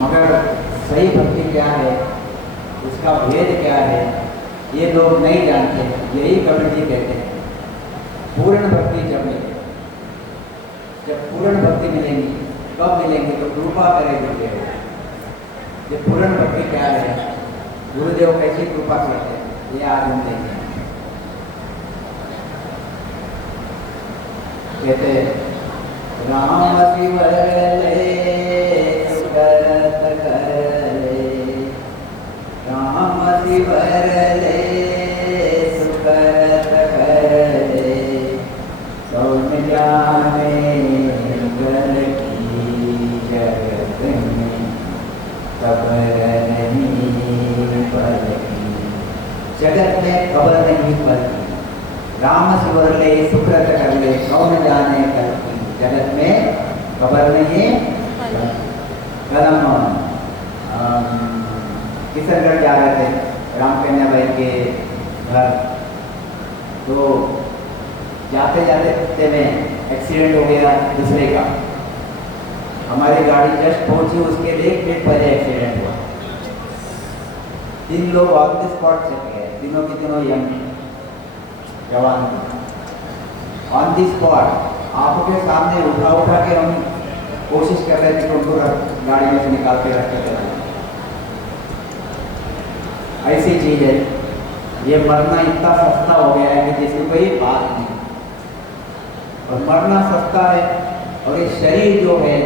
मगर सही भक्ति क्या है, उसका भेद क्या है, ये लोग नहीं जानते। यही कबीर जी कहते हैं पूर्ण भक्ति जब मिले, जब पूर्ण भक्ति मिलेंगी कब मिलेंगी, तो कृपा करे गुरुदेव। ये पूर्ण भक्ति क्या है, गुरुदेव कैसी कृपा करते हैं, ये आज हम देखेंगे। कहते राम शिवरले सुकरत करले, राम शिवरले सुकरत करले, सौम्य जाने कर की जगत में खबर नहीं पलकी, जगत में खबर नहीं पलकी। राम शिवरले सुकृत करले, कौन जाने कर की जगत में खबर नहीं। कल हम किशनगढ़ जा रहे थे राम कन्या भाई के घर, तो जाते जाते में एक्सीडेंट हो गया दूसरे का। हमारी गाड़ी जस्ट पहुंची, उसके 1 मिनट पहले एक्सीडेंट हुआ। 3 लोग ऑन द स्पॉट चले गए, तीनों के तीनों यंग जवान ऑन दी स्पॉट। आपके सामने उठा के हम कोशिश कर रहे थे कि उनको गाड़ी में से निकाल के रख के चलाएं। ऐसी चीज है, ये मरना इतना सस्ता हो गया है कि जिसकी कोई बात नहीं। और मरना सस्ता है, और ये शरीर जो है,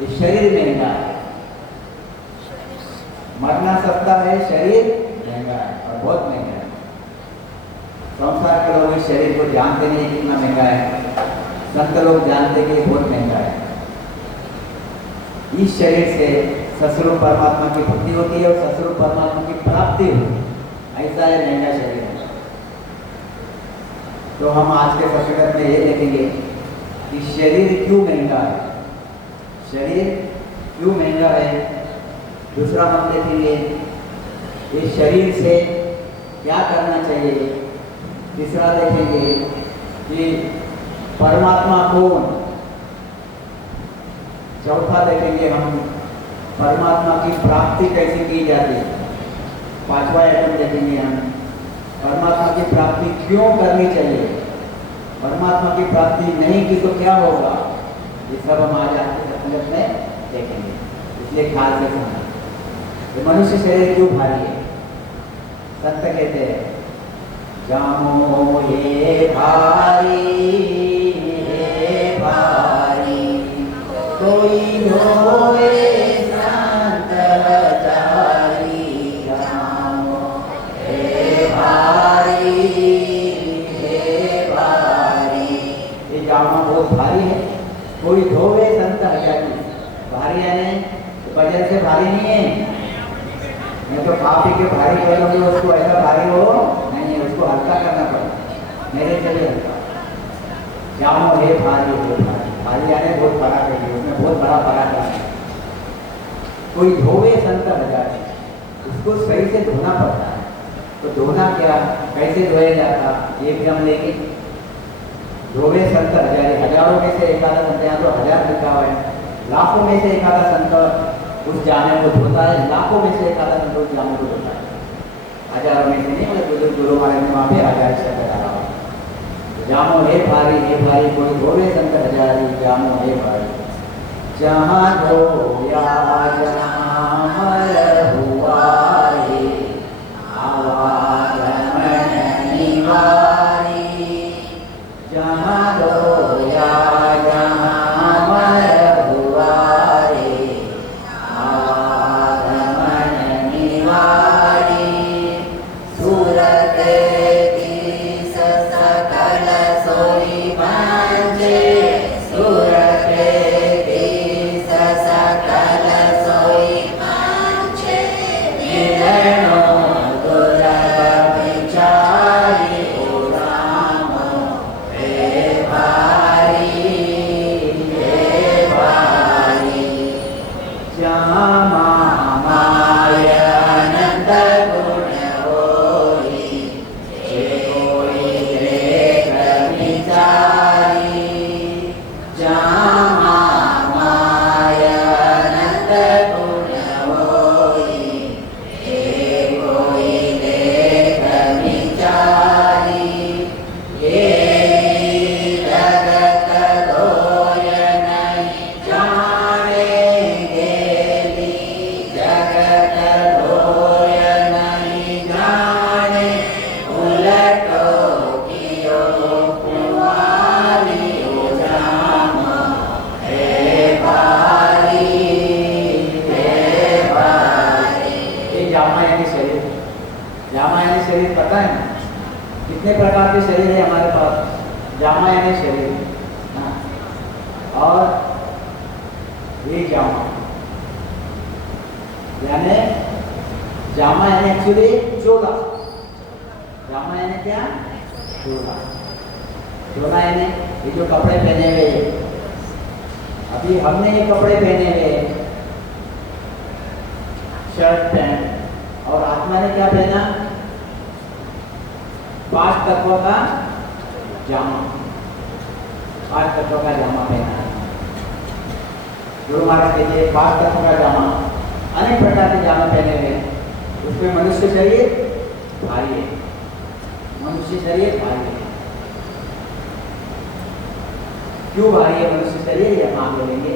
ये शरीर महंगा है। मरना सस्ता है, शरीर महंगा है, और बहुत महंगा है। संसार के लोग इस शरीर को जानते नहीं कितना महंगा है, संत लोग जानते कि बहुत महंगा है। इस शरीर से ससुर परमात्मा की भक्ति होती है और ससुर परमात्मा की प्राप्ति होती है। ऐसा है महंगा शरीर। तो हम आज के सत्संग में ये देखेंगे कि शरीर क्यों महंगा है, शरीर क्यों महंगा है। दूसरा हम देखेंगे इस शरीर से क्या करना चाहिए। तीसरा देखेंगे कि परमात्मा कौन। चौथा देखेंगे हम परमात्मा की प्राप्ति कैसे की जाती है। पांचवा आइटम देखेंगे हम परमात्मा की प्राप्ति क्यों करनी चाहिए, परमात्मा की प्राप्ति नहीं की तो क्या होगा। ये सब हम आज आपके सत्संग में देखेंगे, इसलिए ख्याल से सुनना। ये मनुष्य शरीर क्यों भारी है। संत कहते हैं जामो ये भारी कोई होए संत जारी, जामो हे भारी हे भारी। ये जामा बहुत भारी है, कोई धोवे संत हजारी। भारी यानी वजन से भारी नहीं है, मैं तो काफी के भारी करूँगी उसको ऐसा भारी हो नहीं है, उसको हल्का करना पड़ता, मेरे चलिए हल्का। जामो हे भारी हे भारी, भारी यानी बहुत बड़ा करिए, उसमें बहुत बड़ा बड़ा है। कोई धोवे संत हजारी, उसको सही से धोना पड़ता है। तो धोना क्या, कैसे धोया जाता, ये भी हम लेंगे। धोवे संत हजारी, हजारों में से एक आधा संत, यहाँ तो 1000 लिखा हुआ है, लाखों में से एक आधा संत उस जाने को धोता है, लाखों में से एक आधा संत उस जाने को धोता है। हजारों में से नहीं, मतलब बुजुर्ग गुरु महाराज ने वहाँ पे 1000 शब्द डाला हुआ। जामो हे भारी, कोई धोवे संत हजारी, जामो हे भारी। जहाँ धोया जहाँ मर हुआ रे, आवागमन निवारी। जहाँ धोया जहाँ मर हुआ रे, आवागमन निवारी। सूरत Jama Maya Nanda पता है ना कितने प्रकार के शरीर है हमारे पास? जामा यानी शरीर, हाँ। और ये जामा यानी एक्चुअली चोला। जामा यानी क्या? चोला। चोला यानी ये जो कपड़े पहने हुए, अभी हमने ये कपड़े पहने हुए, शर्ट पैंट, और आत्मा ने क्या पहना? 5 तत्वों का जामा, 5 तत्वों का जामा पहना है। गुरु महाराज कहते हैं 5 तत्वों का जामा, अनेक प्रकार के जामा पहने हुए। उसमें मनुष्य शरीर भारी है, मनुष्य शरीर भारी है। क्यों भारी है मनुष्य शरीर, ये हम आगे लेंगे।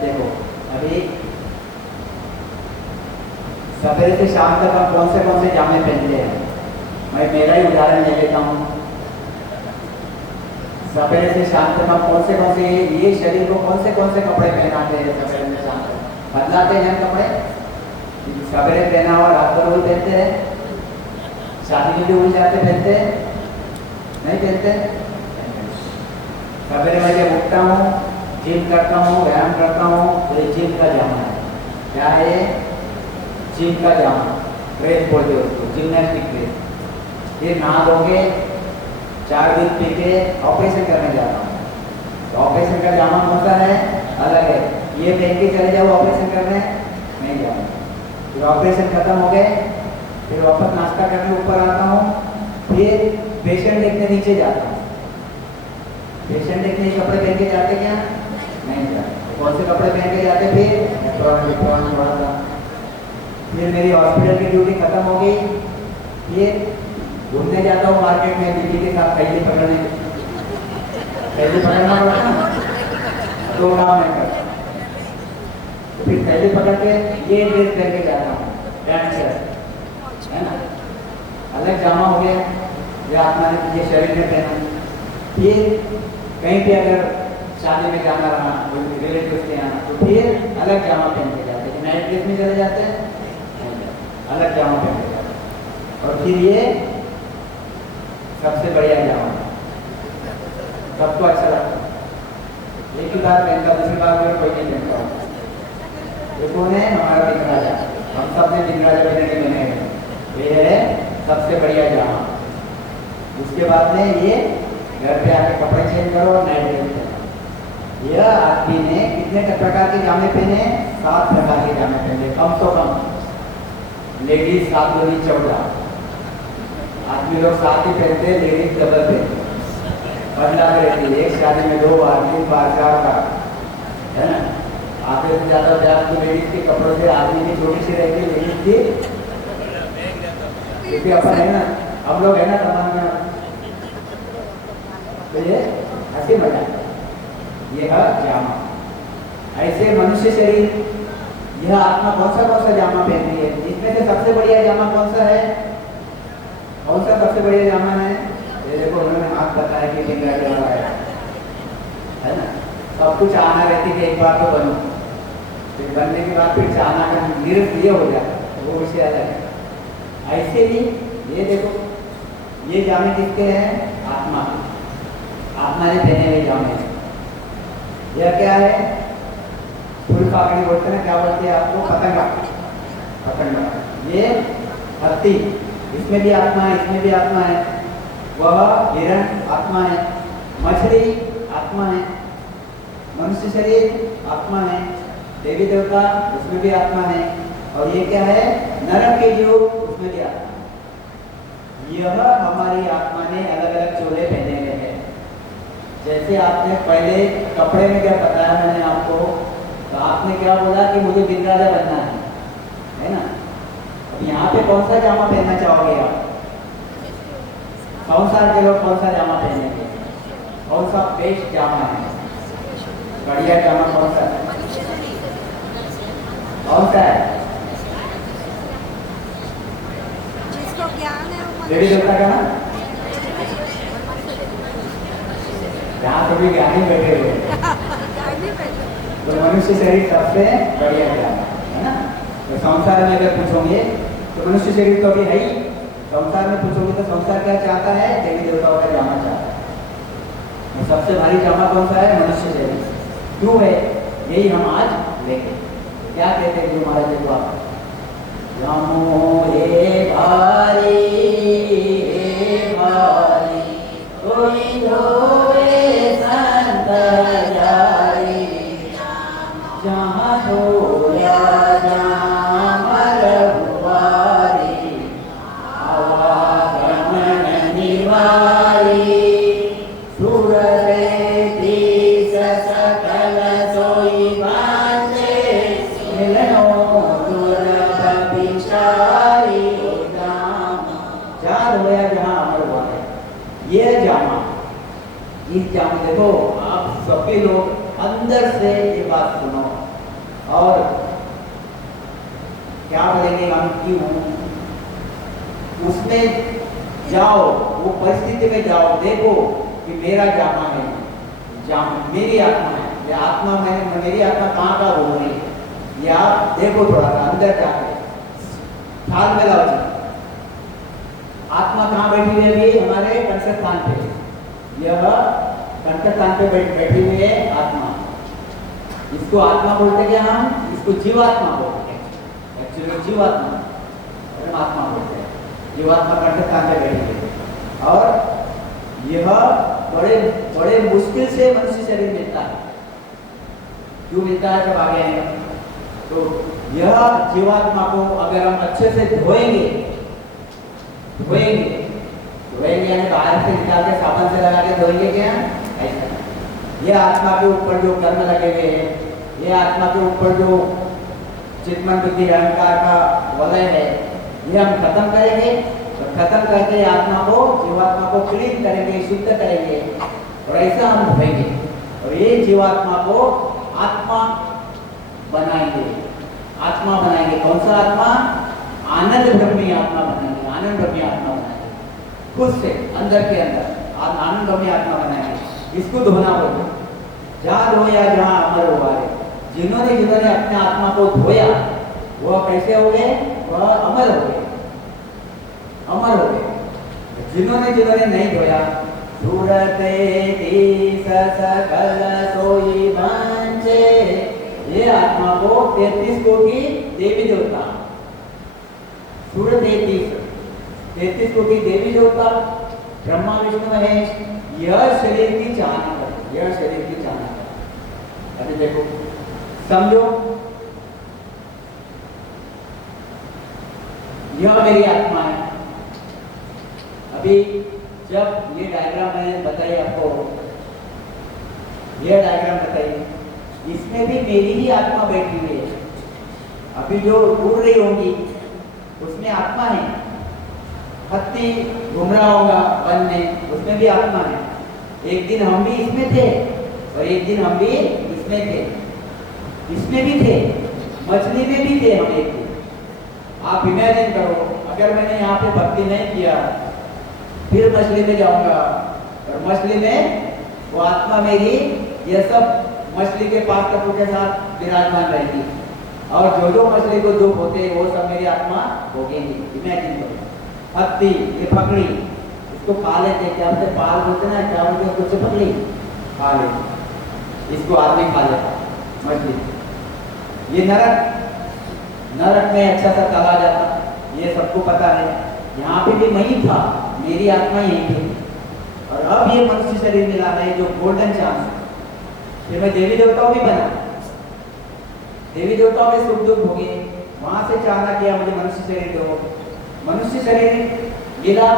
देखो अभी सवेरे से शाम तक हम कौन से जामे पहनते हैं? मैं मेरा ही उदाहरण ले लेता हूँ। सवेरे से शाम तक हम कौन से ये शरीर को कौन से कपड़े पहनाते हैं? सवेरे से शाम तक बदलाते हैं कपड़े। सवेरे पहना हुआ रात को रोज पहनते हैं, शादी में भी भूल जाते पहनते हैं, नहीं पहनते। सवेरे मैं जब उठता हूँ, जिम करता हूँ, व्यायाम करता हूँ, तो ये जिम का जामा है। क्या है? जिम का जामा, ड्रेस बोलते हैं उसको, जिम्नास्टिक ड्रेस। फिर नहा धोके 4 दिन पी के ऑपरेशन करने जाता हूँ। तो ऑपरेशन का जामा कौन सा है? अलग है। ये पहन के चले जाओ ऑपरेशन करने, नहीं जाऊँ। फिर ऑपरेशन खत्म हो गए, फिर वापस नाश्ता करके ऊपर आता हूँ, फिर पेशेंट देखने नीचे जाता हूँ। पेशेंट देखने कपड़े पहन के जाते क्या? नहीं जाते। कौन से कपड़े पहन के जाते? फिर मेरी हॉस्पिटल की ड्यूटी खत्म हो गई, फिर घूमने जाता हूँ मार्केट में दीदी के साथ, कैदी पकड़ने। कैदी पकड़ना पड़ता है, तो काम नहीं करता। तो फिर कैदी पकड़ के ये ड्रेस पहन के जाता हूँ, पैंट शर्ट, है ना, अलग जामा हो गया। ये आत्मा ने ये शरीर में पहना। फिर कहीं पे अगर शादी में जाना रहा, रिलेटिव के यहाँ, तो फिर अलग जामा पहन के जाते हैं। नाइट ड्रेस में चले जाते हैं, अलग जामा पहन के जाते हैं। और फिर ये सबसे बढ़िया जामा, सबको अच्छा लगता है। एक ही बार पहनता, दूसरी बार में कोई नहीं पहनता। ये कौन है? हमारा दिन राजा। हम सब ने दिन राजा पहने के बने हैं। ये है सबसे बढ़िया जामा। उसके बाद में ये घर पे आके कपड़े चेंज करो और नाइट ड्रेस पहनो। यह आदमी ने कितने प्रकार के जामे पहने? 7 प्रकार के जामे पहने, कम तो कम। लेडीज 7 दूनी 14, आदमी लोग 7 ही पहनते, लेडीज डबल पहनते, बदला रहती है। एक शादी में 2 बार 3 बार 4 बार, है ना। आधे से ज़्यादा प्यार तो लेडीज के कपड़ों से आदमी की छोटी सी रहती है, लेडीज की क्योंकि अपन है ना, हम लोग है ना समाज में, तो ये हंसी मजाक, ये है जामा। ऐसे मनुष्य शरीर, यह आत्मा कौन सा जामा पहनती है? इसमें से सबसे बढ़िया जामा कौन सा है? कौन सा सबसे बढ़िया जामा है? ये देखो उन्होंने हाथ बताया कि लिंगा जामा है ना। सब कुछ आना रहती है, एक बार तो बनो, फिर बनने के बाद फिर चाहना का निरक्रिय हो जाता, वो विषय अलग है। ऐसे ही ये देखो, ये जामे किसके हैं? आत्मा, आत्मा ने पहने हुए जामे। यह क्या है? फूल फाकड़ी बोलते हैं, क्या बोलते हैं आपको? पतंगा, पतंगा। ये हत्ती, इसमें भी आत्मा है, इसमें भी आत्मा है। वह हिरण आत्मा है, मछली आत्मा है, मनुष्य शरीर आत्मा है, देवी देवता उसमें भी आत्मा है। और ये क्या है? नरक के जीव, उसमें भी आत्मा है। यह हमारी आत्मा ने अलग अलग चोले पहने हुए हैं। जैसे आपने पहले कपड़े में क्या बताया मैंने आपको, तो आपने क्या बोला कि मुझे दिन राजा बनना है ना। अब यहाँ पे कौन सा जामा पहनना चाहोगे आप? कौन सा के लोग कौन सा जामा पहनेंगे? कौन सा बेस्ट जामा है? बढ़िया जामा कौन सा है? कौन सा है? जिसको ज्ञान है वो देवी देवता का ना, जहाँ सभी ज्ञानी बैठे हुए तो मनुष्य शरीर सबसे बढ़िया जामा है ना। तो संसार में अगर पूछोगे तो मनुष्य शरीर तो अभी है ही। संसार में पूछोगे तो संसार क्या चाहता है? देवी देवताओं का जामा चाहता है। और सबसे भारी जामा कौन सा है? मनुष्य शरीर। क्यों है? यही हम आज लेंगे। क्या कहते हैं गुरु महाराज जी को? आप जामो हे भारी कोई धोए संत जारी, जहाँ धोया जामर हुआरी, आवागमन निवारी, सुरते तीस सकल सोई बांचे, मिलनो दुर्लभ विचारी दाम। जहाँ धोया जहाँ अमर हुआ है, ये जामा। इस जामा देखो, आप सभी लोग अंदर से ये बात सुनो और क्या बोलेंगे? हम क्यों उसमें जाओ, वो परिस्थिति में जाओ, देखो कि मेरा जामा है, मेरी आत्मा है। ये आत्मा में मेरी आत्मा कहाँ का हो रही है, ये आप देखो थोड़ा सा अंदर जाके ख्याल में लाओ जी। आत्मा कहाँ बैठी हुई है? अभी हमारे कंठस्थान पे। यह कंठस्थान पे बैठी हुई है आत्मा। इसको आत्मा बोलते क्या हम? इसको जीवात्मा बोलते हैं। एक्चुअली जीवात्मा, परमात्मा बोलते हैं। जीवात्मा कंठस्थान पे बैठी हुई है और यह बड़े बड़े मुश्किल से मनुष्य शरीर मिलता है। क्यों मिलता है? जब आगे आएगा तो यह जीवात्मा को अगर हम अच्छे से धोएंगे यानी बाहर से निकाल के साबुन से लगा के धोएंगे क्या? ऐसा। ये आत्मा के ऊपर जो कर्म लगे हुए हैं, ये आत्मा के ऊपर जो चित्तमन बुद्धि अहंकार का वलय है, ये हम खत्म करेंगे। तो खत्म करके आत्मा को, जीवात्मा को क्लीन करेंगे, शुद्ध करेंगे और ऐसा हम धोएंगे और ये जीवात्मा को आत्मा बनाएंगे। आत्मा बनाएंगे। कौन सा आत्मा? आनंद ब्रह्मी आत्मा बनाएंगे। आनंद ब्रह्मी आत्मा बनाएंगे खुद से, अंदर के अंदर आनंद ब्रह्मी आत्मा बनाएंगे। इसको धोना बोलते। जहाँ धोया जहाँ अमर हुआ है। जिन्होंने जिन्होंने अपने आत्मा को धोया वह कैसे हो गए? वह अमर हो गए, अमर हो गए। जिन्होंने जिन्होंने नहीं धोया, सूरते तीस सकल सोई बांचे, ये आत्मा को 33 कोटि देवी देवता, सूरत 33 कोटि देवी देवता, ब्रह्मा विष्णु महेश, यह शरीर की चाहना कर, यह शरीर की चाहना कर। अभी देखो, समझो, यह मेरी आत्मा है। अभी जब ये डायग्राम मैंने बताई आपको, यह डायग्राम बताई, इसमें भी मेरी ही आत्मा बैठी हुई है। अभी जो उड़ रही होंगी उसमें आत्मा है। हत्ती घूम रहा होगा वन में, उसमें भी आत्मा है। एक दिन हम भी इसमें थे और एक दिन हम भी इसमें थे, इसमें भी थे, मछली में भी थे हम एक दिन। आप इमेजिन करो, अगर मैंने यहाँ पे भक्ति नहीं किया, फिर मछली में जाऊंगा और मछली में वो आत्मा मेरी, ये सब मछली के पास तत्व के साथ विराजमान रहेगी और जो जो मछली को दुख होते हैं वो सब मेरी आत्मा भोगेंगी। इमेजिन करो, हत्ती ये पकड़ी, इसको खा लेते, क्या बोलते, पाल बोलते ना, क्या बोलते, कुछ पकड़ी खा लेते, इसको आदमी खा लेता मछली। ये नरक, नरक में अच्छा सा तला जाता, ये सबको पता है। यहाँ पे भी वही था, मेरी आत्मा यही थी और अब ये मनुष्य शरीर मिला है जो गोल्डन चांस है। फिर मैं देवी देवताओं भी बना, देवी देवताओं में सुख दुख भोगे, वहां से चाहना किया मुझे मनुष्य शरीर दो। मनुष्य शरीर मिला,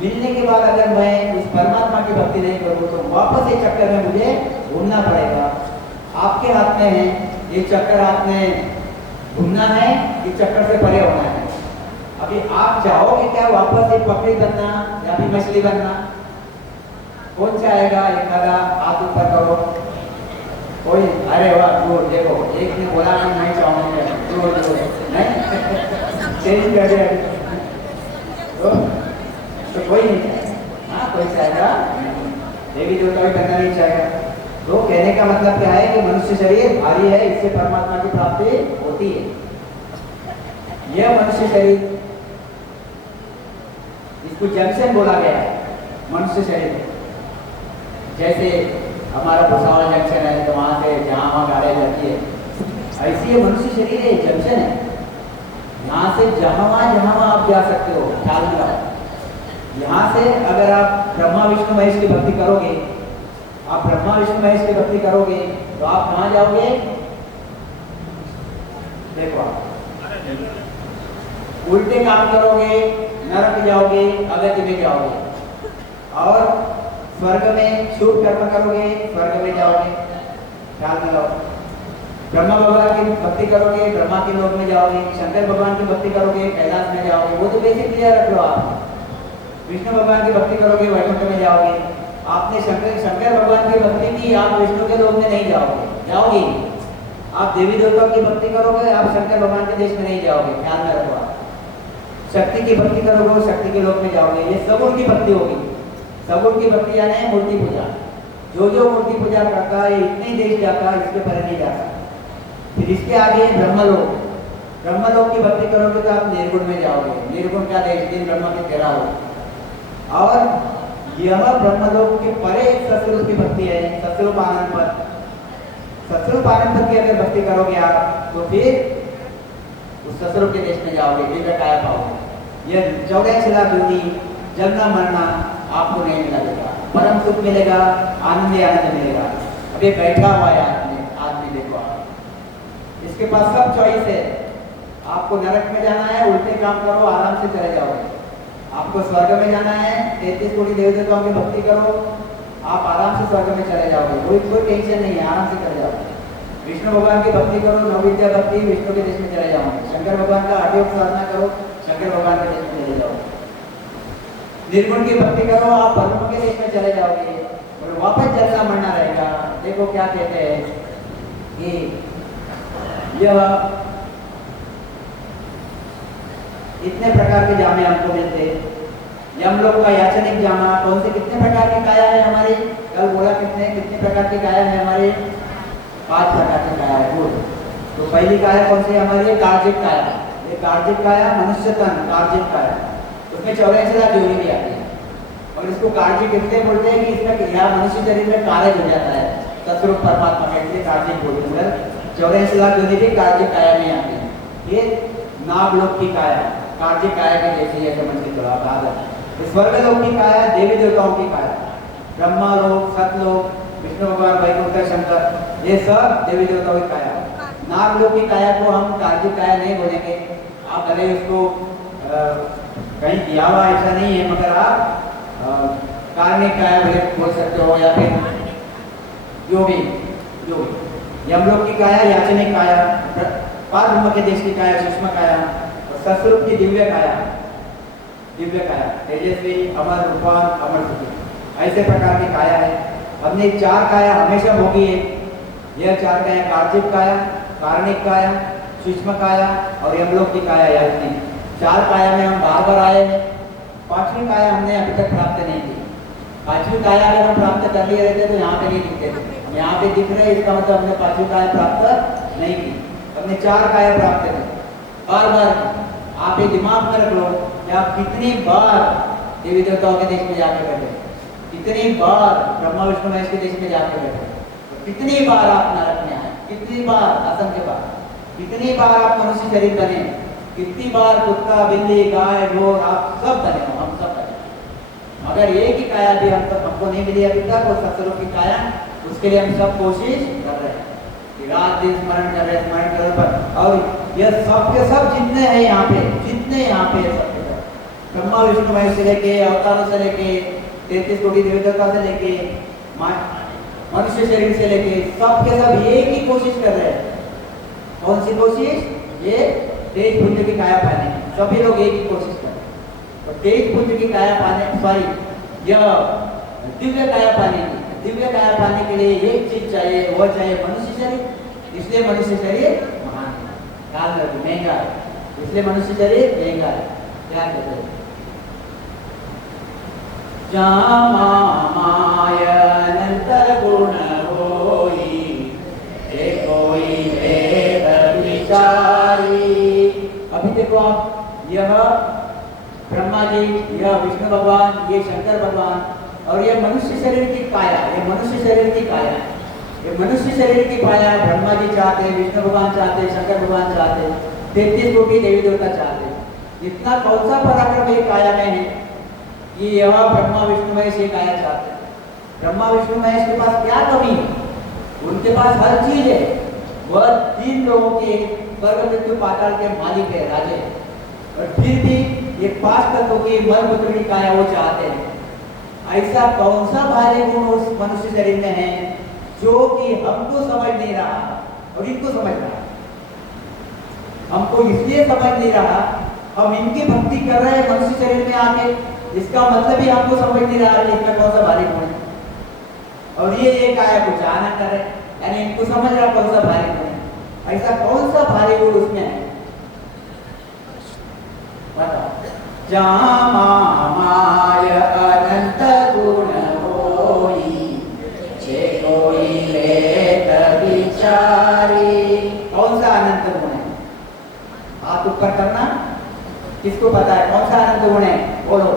मिलने के बाद अगर मैं उस परमात्मा की भक्ति नहीं करूँ तो वापस ये चक्कर में मुझे घूमना पड़ेगा। आपके हाथ में है ये चक्कर, आपने घूमना है, इस चक्कर से परे होना है। अभी आप चाहोगे क्या वापस एक पकड़ी बनना या फिर मछली बनना? कौन चाहेगा? एक हाथ ऊपर करो कोई। अरे वाह, जो देखो, एक ने बोला कि मैं चाहूंगा, जो नहीं चेंज कर दिया तो कोई नहीं चाहेगा। हाँ, कोई चाहेगा, देवी देवता भी करना नहीं चाहेगा। तो कहने का मतलब क्या है कि मनुष्य शरीर भारी है, इससे परमात्मा की प्राप्ति होती है। यह मनुष्य शरीर, इसको जंक्शन बोला गया है मनुष्य शरीर। जैसे हमारा भुसावल जंक्शन है, तो वहाँ से जहाँ वहाँ गाड़ी जाती है, ऐसी ये मनुष्य शरीर है, जंक्शन है। यहाँ से जहाँ वहाँ आप जा सकते हो, ख्याल में रखो। यहाँ से अगर आप ब्रह्मा विष्णु महेश की भक्ति करोगे, आप ब्रह्मा विष्णु महेश की भक्ति करोगे, तो आप कहाँ जाओगे? देखो आप उल्टे काम करोगे, नरक जाओगे, अगति में जाओगे। और स्वर्ग में शुभ कर्म करोगे, स्वर्ग में जाओगे। ख्याल में रखो। ब्रह्मा भगवान की भक्ति करोगे, ब्रह्मा के लोक में जाओगे। शंकर भगवान की भक्ति करोगे, कैलाश में जाओगे। वो तो बेसिक क्लियर रख लो आप। विष्णु भगवान की भक्ति करोगे, वैकुंठ में जाओगे। आपने शंकर भगवान की भक्ति की, आप विष्णु के लोक में नहीं जाओगे, जाओगे। आप देवी देवताओं की भक्ति करोगे, आप शंकर भगवान के देश में नहीं जाओगे। ख्याल में रखो आप। शक्ति की भक्ति करोगे, शक्ति के लोक में जाओगे। ये सगुण की भक्ति होगी। सगुण की भक्ति यानी मूर्ति पूजा। जो मूर्ति पूजा करता है, इतने देश जाता है, इसके परे नहीं जाता। फिर इसके आगे ब्रह्मलोक। ब्रह्मलोक की भक्ति करोगे तो आप निर्गुण में जाओगे। निर्गुण का देश, दिन ब्रह्म के तेरा हो। और यह ब्रह्मलोक के परे एक सतरूप की भक्ति है, सतरूप आनंद पद। सतरूप आनंद पद की अगर भक्ति करोगे आप, तो फिर उस सतरूप के देश में जाओगे, दिव्य काया पाओगे। यह 84 लाख योनि, जन्म मरना आपको नहीं मिलेगा, परम सुख मिलेगा, आनंद ही आनंद मिलेगा। अभी बैठा हुआ है आदमी देखो आप, इसके पास सब चॉइस है। आपको नरक में जाना है, उल्टे काम करो, आराम से चले जाओगे। आपको स्वर्ग में जाना है, 33 कोटि देवी देवताओं की भक्ति करो, आप आराम से स्वर्ग में चले जाओगे। कोई टेंशन नहीं है, आराम से चले जाओगे। विष्णु भगवान की भक्ति करो, नवविद्या भक्ति, विष्णु के देश में चले जाओगे। शंकर भगवान का हठयोग साधना करो, शंकर भगवान के देश में चले जाओगे। निर्गुण की भक्ति करो, आप ब्रह्म के देश में चले जाओगे और वापस जन्म मरना रहेगा। देखो क्या कहते हैं कि यह इतने प्रकार के जामे हमको मिलते हैं। यम लोग का याचनिक जामा, कौन से कितने प्रकार की काया है हमारी? कल बोला कितने प्रकार की काया है हमारी? 5 प्रकार की काया है। गुड। तो पहली काया कौन सी है हमारी? कार्जिक काया। ये कार्जिक काया मनुष्य तन, कार्जिक काया, उसमें 84 लाख योनि भी आती है। और इसको कार्जिक इसलिए बोलते हैं कि इसमें यहाँ मनुष्य शरीर में कार्य हो जाता है, सतरूप परमात्मा का, इसलिए कार्जिक बोलते हैं। 84 लाख योनि भी कार्जिक काया में आती है। ये नागलोक की काया, कार्जिक काया के जैसी है, समझ के थोड़ा बात। स्वर्गलोक की काया, देवी देवताओं की काया, ब्रह्मा लोक, सतलोक, विष्णु भगवान, वैकुंठ, शंकर, ये सब देवी देवताओं की काया। नागलोक की काया को हम कार्जिक काया नहीं बोलेंगे। आप भले उसको कहीं दिया हुआ ऐसा नहीं है, मगर आप कार्मिक काया भले बोल सकते हो, या फिर जो भी यमलोक की काया, याचनिक काया, पार ब्रह्म के देश की काया, सूक्ष्म काया, सतरूप की दिव्य काया, तेजस्वी, अमर, रूपान, अमर सुखी, ऐसे प्रकार की काया है। हमने 4 काया हमेशा भोगी है। यह 4 काया, कार्जिक काया, कारणिक काया, सूक्ष्म काया और यमलोक की काया, याचनिक। 4 काया में हम बार आए हैं। 5वीं काया हमने अभी तक प्राप्त नहीं की। 5वीं काया अगर हम प्राप्त कर लिए रहते तो यहाँ पे नहीं दिखते थे। यहाँ पे दिख रहे, इसका मतलब हमने 5वीं काया प्राप्त नहीं की। हमने 4 काया प्राप्त की। बार आप ये दिमाग में रख लो कि आप कितनी बार देवी देवताओं के देश में जाके बैठे, कितनी बार ब्रह्मा विष्णु महेश के देश में जाके बैठे, कितनी बार आप नरक में आए, कितनी बार आसन के बाद, कितनी बार आप मनुष्य शरीर बने, कितनी बार कुत्ता, बिल्ली, गाय, ढोर, आप सब बने हो, हम सब बने। मगर एक ही काया भी हमको नहीं मिली अभी तक, वो सतरूप की काया, उसके लिए हम सब कोशिश कर रहे हैं। रात दिन स्मरण कर रहे, स्मरण कर पर। और यह सब के सब जितने हैं यहाँ पे, सब ब्रह्मा विष्णु महेश से लेके, अवतारों से लेके, 33 कोटि देवी देवता से लेके, मनुष्य शरीर से लेके, सब के सब एक ही कोशिश कर रहे हैं। कौन सी कोशिश? ये तेज पुंज की काया पाने की। सभी लोग एक ही कोशिश कर रहे हैं। और तेज पुंज की काया पाने, सॉरी, यह दिव्य काया पाने की, दिव्य काया पाने के लिए एक चीज चाहिए, वह चाहिए मनुष्य शरीर। इसलिए मनुष्य शरीर महान है, महंगा है, इसलिए मनुष्य शरीर महंगा है। क्या कहते हैं? जामा मायनंतर गुण होई, कोई भेद विचारी। अभी देखो आप, यह ब्रह्मा जी, यह विष्णु भगवान, ये शंकर भगवान और यह मनुष्य शरीर की काया, ये मनुष्य शरीर की काया, ये मनुष्य शरीर की काया ब्रह्मा जी चाहते, विष्णु भगवान चाहते, शंकर भगवान चाहते, 33 कोटि देवी देवता चाहते। इतना कौन सा पराक्रम एक काया में है कि यह ब्रह्मा विष्णु महेश ये काया चाहते हैं। ब्रह्मा विष्णु महेश के पास क्या कमी है? उनके पास हर चीज है। वह 3 लोगों के स्वर्ग मृत्यु पाताल के मालिक है, राजे, और फिर भी ये 5 तत्वों की मलमूत्र की काया वो चाहते हैं। ऐसा कौन सा भारी गुण उस मनुष्य शरीर में है जो कि हमको समझ नहीं रहा और इनको समझ रहा? हमको इसलिए समझ नहीं रहा, हम इनकी भक्ति कर रहे हैं मनुष्य शरीर में आके, इसका मतलब ही हमको समझ नहीं रहा है इसका कौन सा भारी गुण है। और ये काया कुछ आना करे, यानी इनको समझ रहा कौन सा भारी गुण है। ऐसा कौन सा भारी गुण उसमें है बताओ? जामाय अनंत गुण होई, जे कोई लेत विचारी। कौन सा अनंत गुण है? हाथ ऊपर करना, किसको पता है कौन सा अनंत गुण है? बोलो।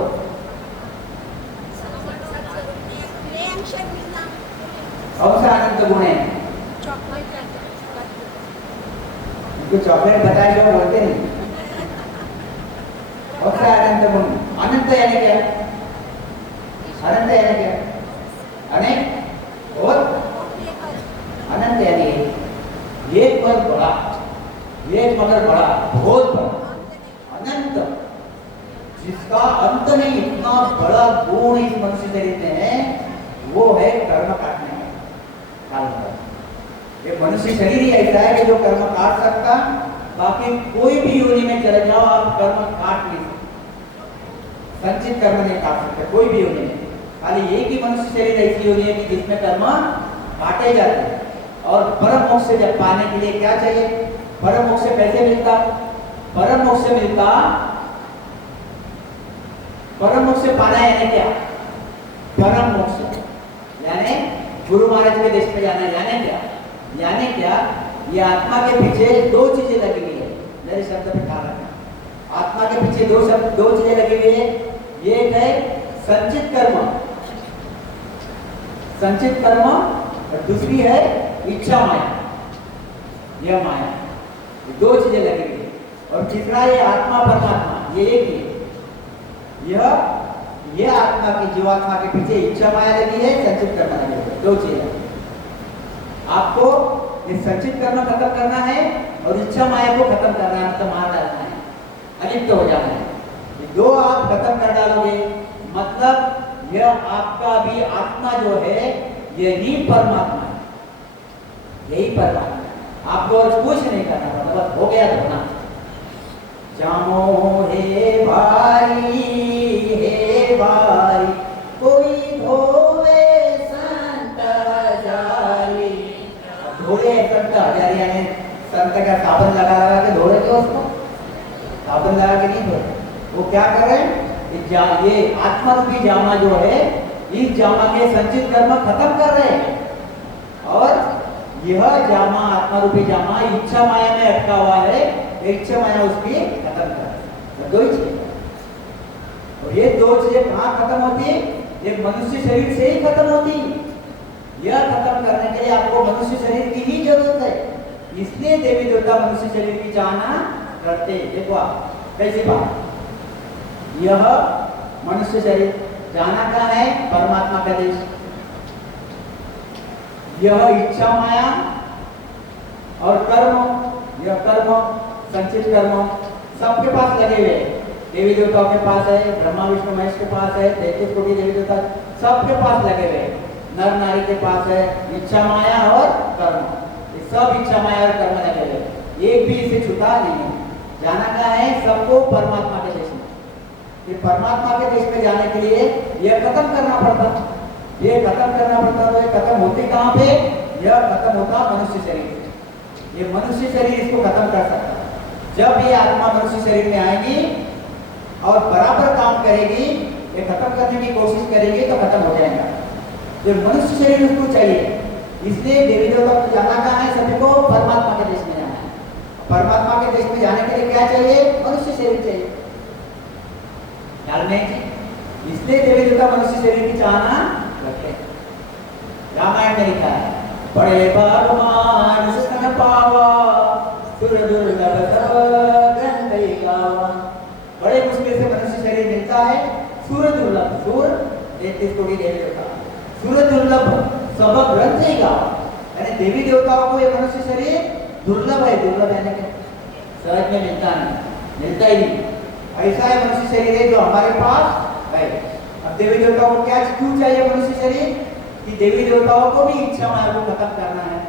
कौन सा अनंत गुण है? चॉकलेट बताए जो बोलते नहीं। कौन सा अनंत गुण? अनंत यानी क्या? अनंत यानी क्या? अनेक और अनंत यानी एक पर बड़ा, एक मगर बड़ा, बहुत बड़ा, अनंत, जिसका अंत नहीं। इतना बड़ा गुण इस मनुष्य शरीर में है, वो है कर्म काटने का। ये मनुष्य शरीर ही ऐसा है कि जो कर्म काट सकता, बाकी कोई भी योनि में चले जाओ आप कर्म काट नहीं सकते, संचित कर्म नहीं काट सकते कोई भी योनि में। खाली एक ही मनुष्य शरीर ऐसी योनि है कि जिसमें कर्म काटे जाते हैं। और परम मोक्ष से जब पाने के लिए क्या चाहिए? परम मोक्ष से कैसे मिलता? परम मोक्ष से मिलता, परम मोक्ष से पाना यानी क्या? परम मोक्ष यानी गुरु महाराज के देश में जाना, यानी क्या? यानी क्या? ये आत्मा के पीछे 2 चीजें लगी हुई है। मेरे शब्द पे ख्याल रखना, आत्मा के पीछे 2 चीजें लगी हुई है। एक है संचित कर्म, संचित कर्म, और दूसरी है इच्छा माया। यह माया, ये 2 चीजें लगी हुई है। और तीसरा ये आत्मा परमात्मा, ये एक ही है। ये आत्मा की जीवात्मा के पीछे इच्छा माया लगी है, संचित कर्म लगी है, 2 चीजें। आपको ये संचित कर्म खत्म करना है और इच्छा माया को खत्म करना है, मतलब मार डालना है, अलिप्त हो जाना है। ये 2 आप खत्म कर डालोगे, मतलब यह आपका भी आत्मा जो है यही परमात्मा है, यही परमात्मा है। आपको और कुछ नहीं करना पड़ता, बस हो गया धोना। जामो हे भाई, हे भाई, कोई धोवे संत जाली। धोए संत हजारी, यानी संत का साबुन लगा लगा के धो रहे थे उसको, साबुन लगा के नहीं धो। वो क्या कर रहे हैं? ये आत्मा रूपी जामा जो है, इस जामा के संचित कर्म खत्म कर रहे हैं। और यह जामा, आत्मा रूपी जामा इच्छा माया में अटका हुआ है, इच्छा माया उसकी खत्म कर रही है। 2 चीजें, और ये 2 चीजें कहाँ खत्म होती है? ये मनुष्य शरीर से ही खत्म होती है। यह खत्म करने के लिए आपको मनुष्य शरीर की ही जरूरत है, इसलिए देवी देवता मनुष्य शरीर की चाहना करते हैं। देखो आप कैसी बात, यह मनुष्य शरीर जाना कहाँ है? परमात्मा का देश। यह इच्छा माया और कर्म, यह कर्म, संचित कर्म सबके पास लगे हुए। देवी देवताओं के पास है, ब्रह्मा विष्णु महेश के पास है, 33 कोटि देवी देवता सबके पास लगे हुए। नर नारी के पास है इच्छा माया और कर्म, ये सब इच्छा माया और कर्म लगे हुए, एक भी इसे छूता नहीं है। जाना कहाँ है? सबको परमात्मा के देश में। ये परमात्मा के देश में जाने के लिए यह खत्म करना पड़ता, ये खत्म करना पड़ता। तो ये खत्म होती कहाँ पे? यह खत्म होता मनुष्य शरीर से। ये मनुष्य शरीर इसको खत्म कर सकता है। जब ये आत्मा मनुष्य शरीर में आएगी और बराबर काम करेगी, ये खत्म करने की कोशिश करेगी तो खत्म हो जाएगा। जो मनुष्य शरीर उसको चाहिए, इसलिए देवी देवता को जाना कहाँ है? सभी को परमात्मा के देश में जाना है। परमात्मा के देश में जाने के लिए क्या क्या चाहिए? मनुष्य शरीर चाहिए। ख्याल में है? इसलिए देवी देवता मनुष्य शरीर की चाहना रखते हैं। रामायण में लिखा है, बड़े भगवान स्तन पावा सुर दुर्लभ सब ग्रंथि गावा। बड़े मुश्किल से मनुष्य शरीर मिलता है, सुर दुर्लभ, सुर 33 कोटि देवी देवता, सुर दुर्लभ सब ग्रंथि गावा। यानी देवी देवताओं को ये मनुष्य शरीर दुर्लभ है। दुर्लभ है क्या? सहज में मिलता नहीं, मिलता ही नहीं। ऐसा है मनुष्य शरीर है जो हमारे पास है। अब देवी देवताओं को क्या क्यों चाहिए मनुष्य शरीर? कि देवी देवताओं को भी इच्छा माया को खत्म करना है,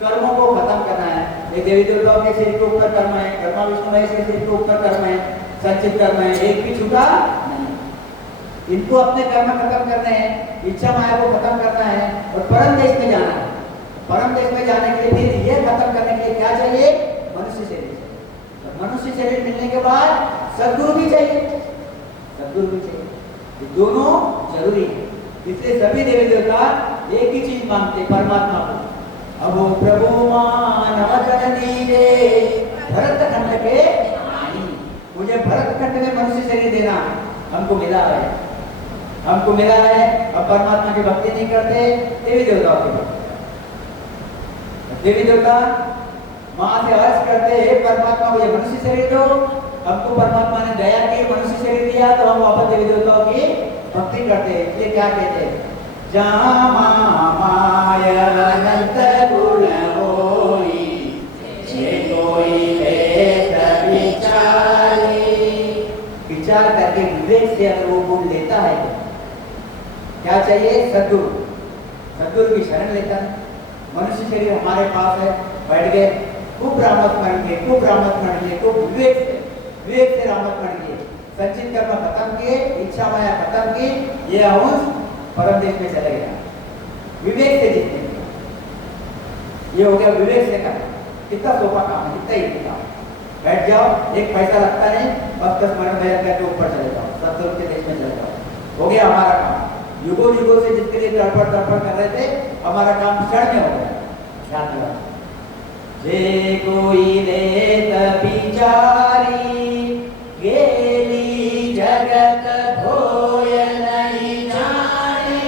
कर्मों को खत्म करना है। ये देवी देवताओं के शरीर के ऊपर कर्म है, ब्रह्मा विष्णु महेश के शरीर के ऊपर कर्म है, संचित कर्म है, एक भी छूटा नहीं। इनको अपने कर्म खत्म करने हैं, इच्छा माया को खत्म करना है और परम देश में जाना है। परम देश में जाने के लिए फिर ये खत्म करने के लिए क्या चाहिए? मनुष्य शरीर। मनुष्य शरीर मिलने के बाद सद्गुरु भी चाहिए, सद्गुरु भी चाहिए। ये दोनों जरूरी है। इसलिए सभी देवी देवता एक ही चीज मांगते, परमात्मा को। अब वो प्रभु मानव जननी दे भरत खंड के रानी, मुझे भरत खंड में मनुष्य शरीर देना। हमको मिला है, हमको मिला है। अब परमात्मा की भक्ति नहीं करते, देवी देवताओं की भक्ति। देवी देवता मां से अर्ज करते हैं, परमात्मा मुझे मनुष्य शरीर दो। हमको परमात्मा ने दया की, मनुष्य शरीर दिया, तो हम वापस देवी देवताओं की भक्ति करते हैं। इसलिए क्या कहते हैं? जामा माया अनंत गुण होई, जे कोई लेत विचारी। विचार करके विवेक से अगर वो गुण लेता है, क्या चाहिए? सद्गुरु, सद्गुरु की शरण लेता है। मनुष्य शरीर हमारे पास है, बैठ गए, खूब रामस्मरण किए, खूब रामस्मरण किए, खूब विवेक से रामस्मरण किए, संचित कर्म खत्म किए, इच्छा माया खत्म की, ये अंश परम देश में चले गया। विवेक से जीतने का ये हो गया, विवेक से करना। कितना सोफा काम है, कितना ही काम। बैठ जाओ, एक पैसा लगता नहीं, बस 10 मिनट में करके ऊपर चले जाओ, सत्संग के देश में चले जाओ, हो गया हमारा काम। युगों युगों से जिसके लिए तड़पड़ तड़पड़ कर रहे थे, हमारा काम क्षण में हो गया। याद रखो, जे कोई लेत विचारी, गेली जगत भोय नहीं जाने,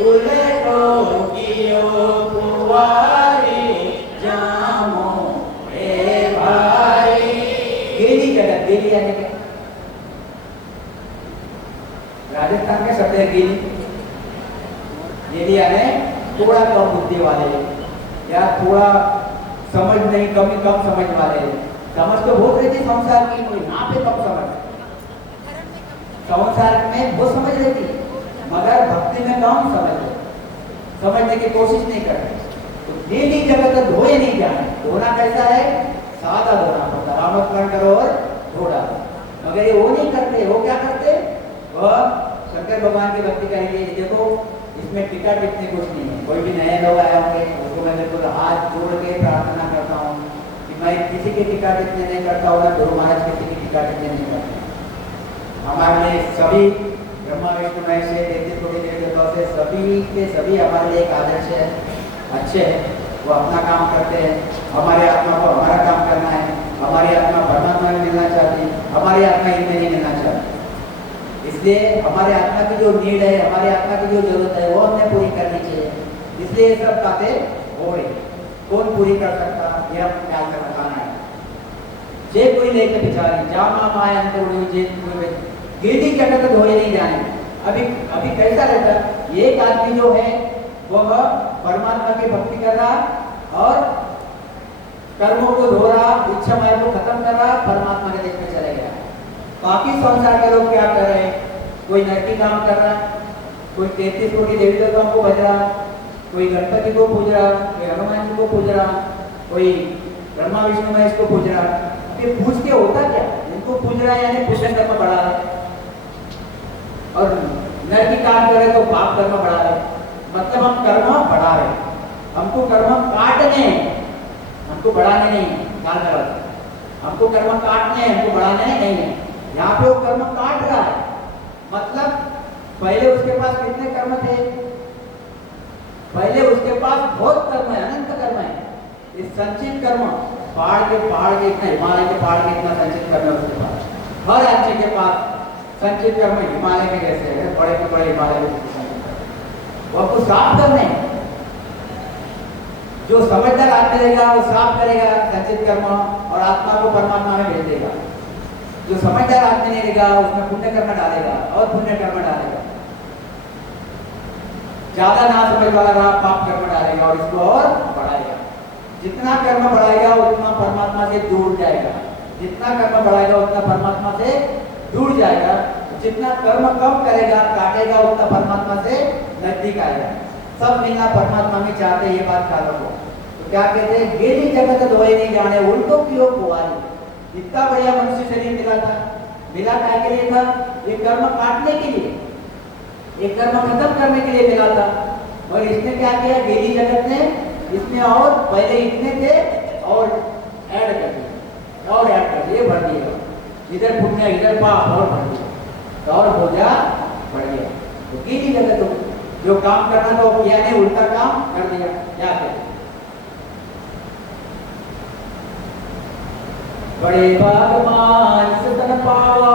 उलटो कियो कुवारी, जामो हे भाई। गेली जगत, गेली यानी क्या? राजस्थान के शब्द है गेली। गेली यानी थोड़ा कम बुद्धि वाले, या थोड़ा समझ नहीं, कम समझ वाले। समझ तो बहुत रहती संसार की, यहाँ पे कम समझ। संसार में वो समझ रहती, मगर भक्ति में कम समझने की कोशिश नहीं करते। तो डेली जगत धोए नहीं जाए। धोना कैसा है? सादा धोना पड़ता, रामस्मरण करो और धो डालो। मगर ये वो नहीं करते। वो क्या करते? वह शंकर भगवान की भक्ति करेंगे। देखो, इसमें टीका टिप्पणी कुछ नहीं है। कोई भी नए लोग आए होंगे, उसको मैं बिल्कुल हाथ जोड़ के प्रार्थना करता हूँ कि मैं किसी की टीका टिप्पणी नहीं करता हूँ, गुरु महाराज किसी की टीका टिप्पणी नहीं करता। हमारे लिए सभी ब्रह्मा विष्णु महेश से 33 कोटि देवी देवताओं से सभी के सभी हमारे लिए एक आदर्श है, अच्छे हैं। वो अपना काम करते हैं, हमारे आत्मा को हमारा काम करना है। हमारी आत्मा परमात्मा में मिलना चाहती है, हमारी आत्मा इनमें नहीं मिलना चाहती। इसलिए हमारे आत्मा की जो नीड है, हमारे आत्मा की जो जरूरत है, वो हमें पूरी करनी चाहिए। इसलिए ये सब बातें हो रही। कौन पूरी कर सकता, ये हम ख्याल में बताना है। जे कोई लेकर विचारी, जामा माया गेली जगत धोए नहीं जाने। अभी कैसा रहता? एक आदमी जो है वह परमात्मा की भक्ति कर रहा और कर्मों को धो रहा, इच्छा माया को खत्म कर रहा, परमात्मा के देश में चले गया। बाकी संसार के लोग क्या कर रहे हैं? कोई नरकी काम कर रहा, कोई 33 कोटि देवी देवताओं को भज रहा, कोई गणपति को पूज रहा, कोई हनुमान जी को पूज रहा, कोई ब्रह्मा विष्णु महेश को पूज रहा। ये पूज के होता क्या? इनको पूज रहा है यानी पुण्य कर्म बढ़ा रहा है, और नरकी काम करे तो पाप कर्म बढ़ा रहे। मतलब हम कर्म बढ़ा रहे, हमको कर्म काटने, हमको बढ़ाने नहीं। हमको कर्म काटने, हमको बढ़ाने नहीं है। यहाँ पे वो कर्म काट रहा है। मतलब पहले उसके पास कितने कर्म थे? पहले उसके पास बहुत कर्म है, अनंत कर्म है। इस संचित कर्म पहाड़ के इतना हिमालय के पहाड़ के इतना संचित कर्म है उसके पास। हर आदमी के पास संचित कर्म हिमालय के जैसे है, बड़े के बड़े हिमालय में संचित कर्म। वो आपको साफ करने हैं। जो समझदार आदमी रहेगा वो साफ करेगा संचित कर्म और आत्मा को परमात्मा में भेज देगा। जो समझदार आदमी नहीं रहेगा उसमें पुण्य कर्म डालेगा और पुण्य कर्म डालेगा। ज्यादा ना समझ वाला रहा पाप कर्म डालेगा और इसको और बढ़ाएगा। जितना कर्म बढ़ाएगा उतना परमात्मा से दूर जाएगा। जितना कर्म बढ़ाएगा उतना परमात्मा से दूर जाएगा। जितना कर्म कम करेगा काटेगा उतना परमात्मा से नजदीक आएगा। सब मिलना परमात्मा में चाहते हैं, ये बात ख्याल रखो। तो क्या कहते हैं, गेली जगत धोए नहीं जाने उल्टो क्यों कुआरी। इतना बढ़िया मनुष्य शरीर मिला था, मिला क्या के लिए था? ये कर्म काटने के लिए, ये कर्म खत्म करने के लिए मिला था। और इसने क्या किया, गेली जगत ने इसमें और पहले इतने थे और ऐड कर दिया और ऐड कर दिए, भर दिया। इधर पुण्य इधर पाप और भर दिया और बोझा बढ़ गया। तो गेली जगत हो, जो काम करना था वो किया नहीं, उल्टा काम कर दिया। क्या कहते बड़े भगवान सतन पावा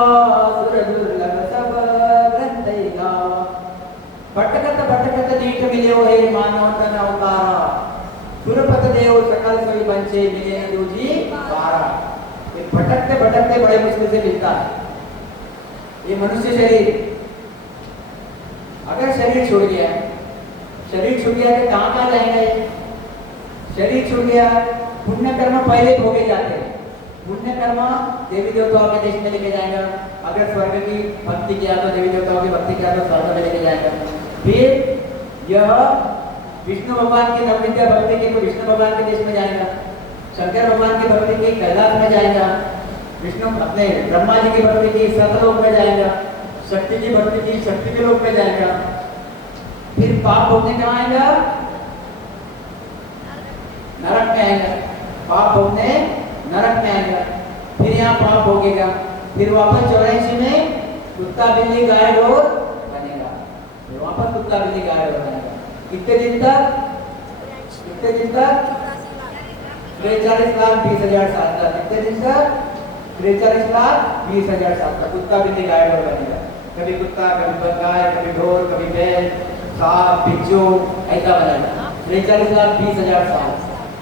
सुर दुर्लभ सब ग्रंथ गावा। भटकत भटकत नीट मिल्यो हे मानव तन अवतारा। सुरपत देव सकल सोई बंचे मिले न दूजी बारा। ये भटकते भटकते बड़े मुश्किल से मिलता है ये मनुष्य शरीर। अगर शरीर छूट गया, शरीर छूट गया तो कहाँ जाएंगे? शरीर छूट गया, पुण्य कर्म पहले भोगे जाते हैं। पुण्य कर्म देवी देवताओं के देश में लेके जाएगा। अगर स्वर्ग की भक्ति किया तो देवी देवताओं की भक्ति किया तो स्वर्ग में लेके जाएगा। फिर यह विष्णु भगवान की नवविद्या भक्ति की तो विष्णु भगवान के देश में जाएगा। शंकर भगवान की भक्ति की कैलाश में जाएगा। विष्णु अपने ब्रह्मा जी की भक्ति की सतलोक में जाएगा। शक्ति की भक्ति की शक्ति के लोक में जाएगा। फिर पाप भोगने कहाँ आएगा? नरक में आएगा। पाप भोगने नरक में आएगा। फिर यहाँ पाप भोगेगा। फिर वापस 84 में कुत्ता बिल्ली गाय डोर बनेगा। फिर वापस कुत्ता बिल्ली गाय डोर बनेगा। कितने दिन तक? कितने दिन तक? 43,20,000 साल तक। कितने दिन तक? 43,20,000 साल तक कुत्ता बिल्ली गाय डोर बनेगा। कभी कुत्ता, कभी गाय, कभी ढोर, कभी बैल, सांप, बिच्छू, ऐसा बनेगा। 43,20,000 साल।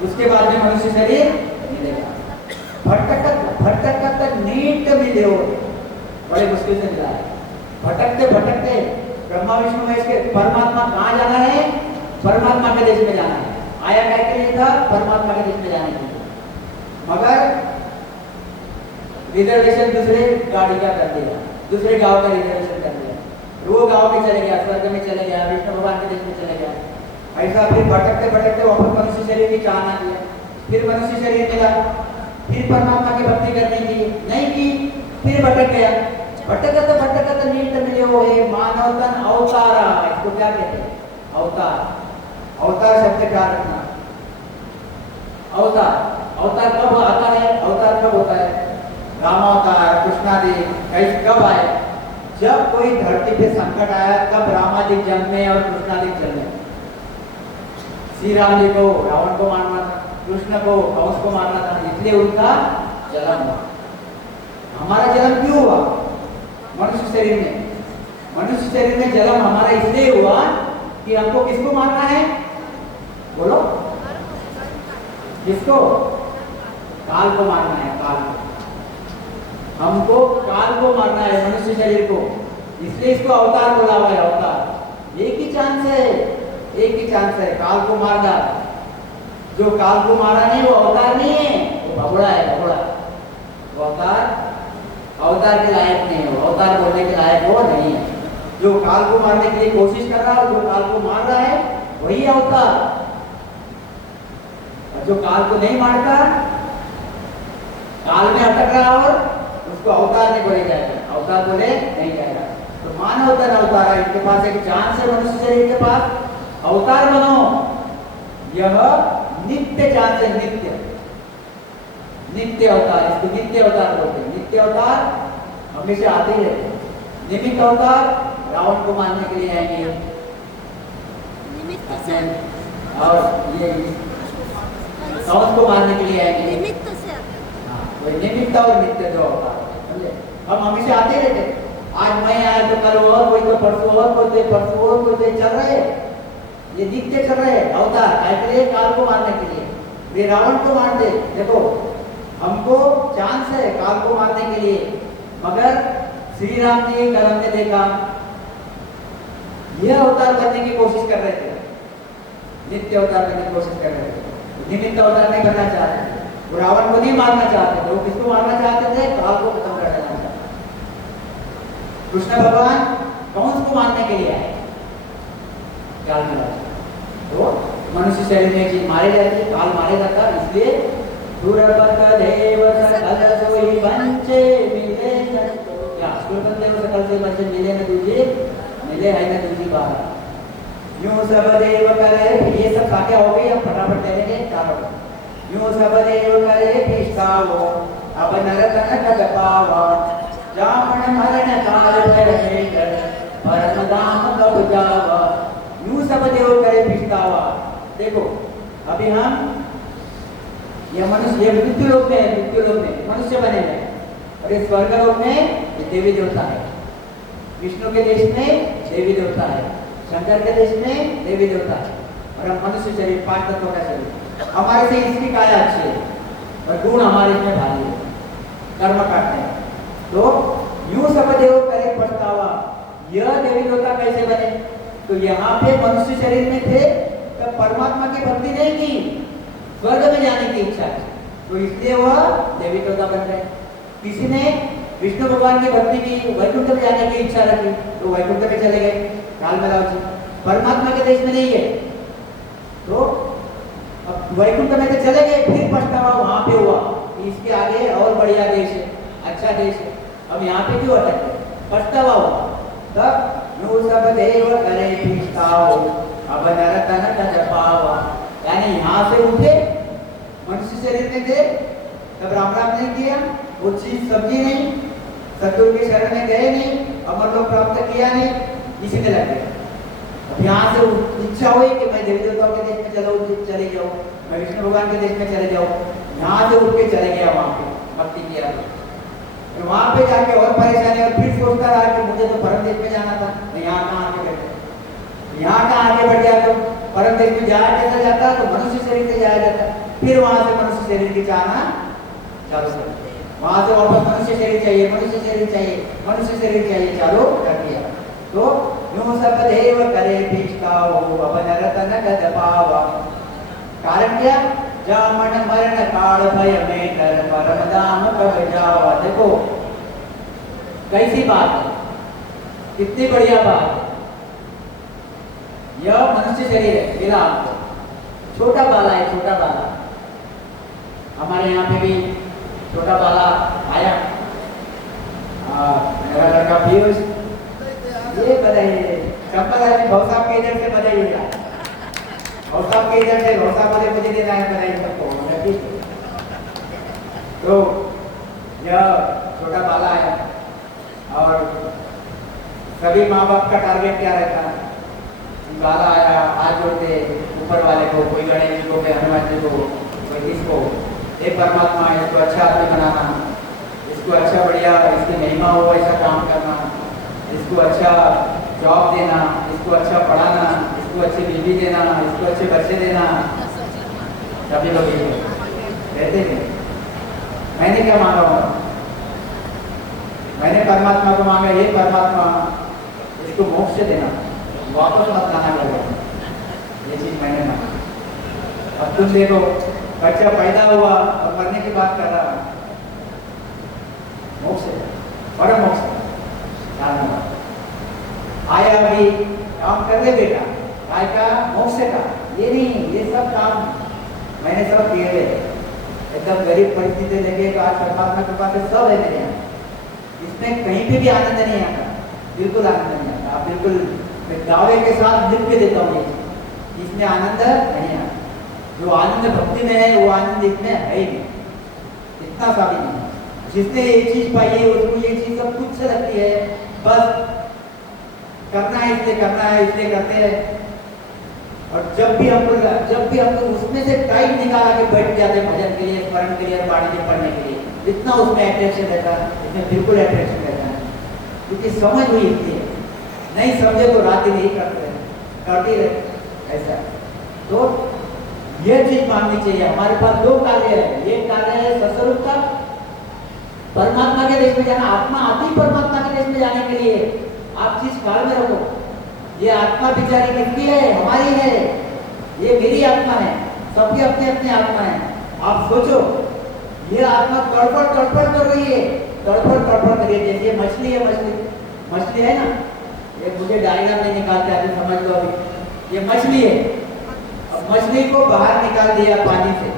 उसके बाद में मनुष्य शरीर मिलेगा। भटकत भटकत नीट मिले हो, बड़े मुश्किल से मिला है। भटकते भटकते ब्रह्मा विष्णु महेश के परमात्मा कहाँ जाना है? परमात्मा के देश में जाना है। आया क्या के लिए था? परमात्मा के देश में जाने के लिए। मगर रिजर्वेशन दूसरे गाड़ी का कर दिया, दूसरे गांव का रिजर्वेशन कर दिया। वो गांव में चले गया, स्वर्ग में चले गया, विष्णु भगवान के देश में चले गया। ऐसा फिर भटकते भटकते वापस मनुष्य शरीर की चाहना किया। फिर मनुष्य शरीर मिला, फिर परमात्मा की भक्ति करने की नहीं की, फिर भटक गया। भटकत भटकत नीट मिले हो हे मानव तन अवतारा। इसको क्या कहते हैं? अवतार। अवतार शब्द क्या रखना? अवतार। अवतार कब आता है? अवतार कब होता है? रामावतार, कृष्णादि कैसे कब आए? जब कोई धरती पे संकट आया तब रामादि जन्मे और कृष्णादि जन्मे। श्री राम जी को रावण को मारना था, कृष्ण को कंस को मारना था, इसलिए उनका जन्म हुआ। हमारा जन्म क्यों हुआ? मनुष्य शरीर में। मनुष्य शरीर में जन्म हमारा इसलिए हुआ कि हमको किसको मारना है? बोलो, किसको? काल को मारना है। काल को, हमको काल को मारना है, मनुष्य शरीर को। इसलिए इसको अवतार बोला हुआ है। अवतार एक ही चांस है, एक ही चांस है काल को मारना। जो काल को मारा नहीं वो अवतार नहीं है, वो भगोड़ा है। भगोड़ा वो अवतार के लायक नहीं है, वो अवतार बोलने के लायक वो नहीं है। जो काल को मारने के लिए कोशिश कर रहा है, जो काल को मार रहा है वही अवतार। और जो काल को नहीं मारता, काल में अटक रहा और उसको अवतार नहीं बोले जाएगा, अवतार बोले नहीं जाएगा। तो मानव तन अवतार है। इनके पास एक चांस है मनुष्य शरीर के पास, अवतार बनो। यह नित्य चांस है, नित्य नित्य अवतार। इसको नित्य अवतार बोलते हैं। नित्य अवतार हमेशा आते ही रहते हैं। निमित्त अवतार रावण को मारने के लिए आएंगे और ये कंस को मारने के लिए आएंगे। और नित्य जो अवतार होते हैं, समझे? हम हमेशा आते रहते, आज मैं आया तो कल और कोई, तो परसों और कोई थे, परसों और कोई थे, चल रहे, ये नित्य चल रहे अवतार। ऐसे काल को मारने के लिए, वे रावण को मार दे, देखो हमको चांस है काल को मारने के लिए, मगर श्री राम जी कर्म ने देखा, यह अवतार करने की कोशिश कर रहे थे, नित्य अवतार करने की कोशिश कर रहे थे, निमित्त अवतार नहीं करना चाहते थे, वो रावण को नहीं मारना चाहते थे, वो किसको मारना चाहते थे? काल को खत्म कर देना चाहते। कृष्ण भगवान कंस को मारने के लिए आए, काल में तो मनुष्य शरीर में चीज मारे जाते, काल मारे जाता, इसलिए सुरपत देव सकल सोई बंचे मिले न, क्या सुरपत देव सकल सोई बंचे मिले न दूजे, मिले है न दूजी बात। यूं सब देव करे, ये सब क्या हो गई, हम फटाफट ले लेंगे चारों। यूं सब देव करे पिष्टावो, अब नरतन कद पावा, जामन मरण काल भय परम धाम कब जावा। यूं सब देव करे पिष्टावा, देखो अभी हम ये मनुष्य, ये मृत्यु लोक में मनुष्य बने हैं, और इस स्वर्ग लोक में देवी देवता है, विष्णु के देश में देवी देवता है, शंकर के देश में देवी देवता है, और हम मनुष्य शरीर, 5 तत्वों का शरीर, हमारे से इसकी काया अच्छी है और गुण हमारे इसमें भारी है, कर्म काटते हैं। तो यूं सब देव करे पछतावा, यह देवी देवता कैसे बने? तो यहाँ पे मनुष्य शरीर में थे तब परमात्मा की भक्ति नहीं की, स्वर्ग में जाने की इच्छा थी, तो इसलिए वह देवी देवता बन गए। किसी ने विष्णु भगवान की भक्ति की, वैकुंठ में जाने की इच्छा रखी, तो वैकुंठ में चले गए, काल में लाओ जी, परमात्मा के देश में नहीं है, तो अब वैकुंठ में तो चले गए, फिर पछतावा वहां पे हुआ, इसके आगे और बढ़िया देश है, अच्छा देश है, अब यहाँ पे क्यों अटके, पछतावा हुआ। तब यूं सब देव करे पिष्टाओ, अब नरतन कद पावा, यानी यहाँ से उठे, मनुष्य शरीर में थे तब राम राम नहीं किया, वो चीज समझी नहीं, सतगुरु के शरण में गए नहीं, अमर लोक प्राप्त किया नहीं, इसी में लग गए। अब यहाँ से इच्छा हुई कि मैं देवी देवताओं के देश में चले जाऊँ, मैं विष्णु भगवान के देश में चले जाऊँ, यहाँ से उठ के चले गया वहाँ पे, भक्ति किया, तो वहाँ पे जाके और परेशानी, और फिर सोचता रहा कि मुझे तो परम देश में जाना था, मैं यहाँ कहाँ आके बैठे, यहाँ कहाँ आगे बढ़ गया, तो परम देश में जाया कैसा जाता, तो मनुष्य शरीर से जाया जाता, फिर वहां से मनुष्य शरीर की चाहना चालू कर, वहां से वापस मनुष्य शरीर चाहिए, मनुष्य शरीर चाहिए, मनुष्य शरीर चाहिए, चालू कर दिया। तो यूं सब देव करे पिष्टाओ, अब नरतन कद पावा, कारण क्या? जामन मरण काल भय में कर, परम धाम कब जावा। देखो कैसी बात है, कितनी बढ़िया बात है। यह मनुष्य शरीर है, मिला आपको, छोटा बाला है, छोटा बाला, हमारे यहाँ पे भी छोटा बाला आया, मेरा लड़का पीयूष, ये बताइए चंपल है, भाव साहब के इधर से बताइएगा, भाव साहब के इधर से, भाव साहब वाले मुझे देना है, बताइए सबको, ठीक है। तो यह छोटा बाला है, और सभी माँ बाप का टारगेट क्या रहता है? बाला आया, हाथ जोड़ते ऊपर वाले को, कोई गणेश जी को, कोई हनुमान जी को, कोई किसको, एक परमात्मा है, इसको अच्छा आदमी बनाना, इसको अच्छा बढ़िया, इसकी महिमा हो ऐसा काम करना, इसको अच्छा जॉब देना, इसको अच्छा पढ़ाना, इसको अच्छी बीवी देना, इसको अच्छे बच्चे देना, सभी लोग ये कहते हैं। मैंने क्या मांगा हुआ? मैंने परमात्मा को मांगा, ये परमात्मा इसको मोक्ष देना, वापस मत लाना करो, ये चीज मैंने मांगी। अब तुम देखो, बच्चा पैदा हुआ और मरने की बात कर रहा, मोक्ष बड़ा मोक्ष आया, अभी काम कर ले बेटा, काय का मोक्ष का, ये नहीं, ये सब काम मैंने सब किए हुए, एकदम गरीब परिस्थिति लेके, तो आज परमात्मा कृपा से सब है मेरे यहाँ, इसमें कहीं पे भी आनंद नहीं आता, बिल्कुल आनंद नहीं आता। आप बिल्कुल दावे के साथ लिख के देता हूँ, ये इसमें आनंद नहीं आता, जो आनंद भक्ति में है वो आनंद इसमें है ही नहीं, इतना सा भी नहीं। जिसने ये चीज पाई है उसको ये चीज सब तुच्छ लगती है, बस करना है इसलिए करना है, इसलिए करते हैं, और जब भी हमको उसमें से टाइम निकाला के बैठ जाते भजन के लिए, स्मरण के लिए, वाणी के पढ़ने के लिए, इतना उसमें अट्रैक्शन रहता है, इसमें बिल्कुल अट्रैक्शन रहता है, क्योंकि समझ हुई इसलिए। नहीं समझे तो रात ही नहीं करते रहते ऐसा। तो यह चीज माननी चाहिए। हमारे पास दो कार्य है, एक कार्य है सस्वरूप का, परमात्मा के देश में जाना। आत्मा आती ही परमात्मा के देश में जाने के लिए। आप चीज ख्याल में रखो, ये आत्मा बिचारी किसकी है? हमारी है। ये मेरी आत्मा है, सबकी अपनी अपनी आत्मा है। आप सोचो, ये आत्मा तड़फड़ कर रही है, तड़फड़ कर रही है। जैसे मछली है, मछली है ना, ये मुझे डायग्राम नहीं निकालते आते, समझ लो अभी। ये मछली है, अब मछली को बाहर निकाल दिया पानी से,